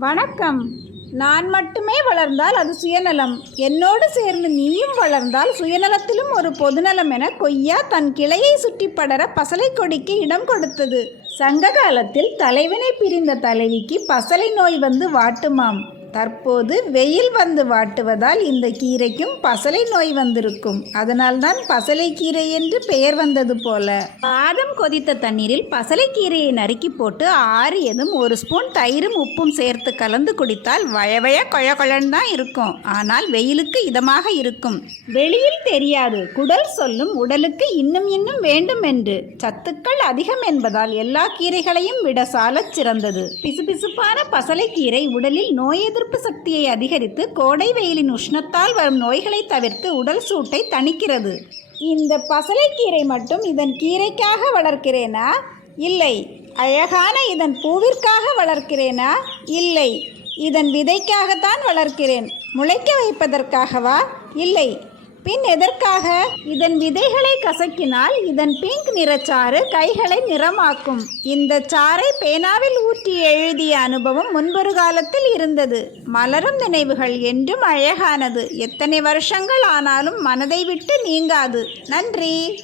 வணக்கம். நான் மட்டுமே வளர்ந்தால் அது சுயநலம். என்னோடு சேர்ந்து நீயும் வளர்ந்தால் சுயநலத்திலும் ஒரு பொதுநலம் என கொய்யா தன் கிளையை சுற்றி படர பசலை கொடிக்கு இடம் கொடுத்தது. சங்க காலத்தில் தலைவனை பிரிந்த தலைவிக்கு பசலை நோய் வந்து வாட்டுமாம். தற்போது வெயில் வந்து வாட்டுவதால் இந்த கீரைக்கும் பசலை நோய் வந்திருக்கும். அதனால்தான் பசலை கீரை என்று பெயர் வந்தது போல. பாதம் கொதித்த தண்ணீரில் பசலை கீரையை நறுக்கி போட்டு ஆறியதும் ஒரு ஸ்பூன் தயிரும் உப்பும் சேர்த்து கலந்து குடித்தால் வயவய கொழ கொழன்னு தான் இருக்கும். ஆனால் வெயிலுக்கு இதமாக இருக்கும். வெளியில் தெரியாது. குடல் சொல்லும் உடலுக்கு இன்னும் இன்னும் வேண்டும் என்று. சத்துக்கள் அதிகம் என்பதால் எல்லா கீரைகளையும் விட சாலச் சிறந்தது. பிசுபிசுப்பான பசலைக்கீரை உடலில் நோய் எதிர்ப்பு சக்தியை அதிகரித்து கோடை வெயிலின் உஷ்ணத்தால் வரும் நோய்களை தவிர்த்து உடல் சூட்டை தணிக்கிறது. இந்த பசலைக்கீரை மட்டும் இதன் கீரைக்காக வளர்க்கிறேனா? இல்லை. அழகான இதன் பூவிற்காக வளர்க்கிறேனா? இல்லை. இதன் விதைக்காகத்தான் வளர்க்கிறேன். முளைக்க வைப்பதற்காகவா? இல்லை. பின் எதற்காக? இதன் விதைகளை கசக்கினால் இதன் பிங்க் நிறச்சாறு கைகளை நிறமாக்கும். இந்த சாறை பேனாவில் ஊற்றி எழுதிய அனுபவம் முன்பொரு காலத்தில் இருந்தது. மலரும் நினைவுகள் என்றும் அழகானது. எத்தனை வருஷங்கள் ஆனாலும் மனதை விட்டு நீங்காது. நன்றி.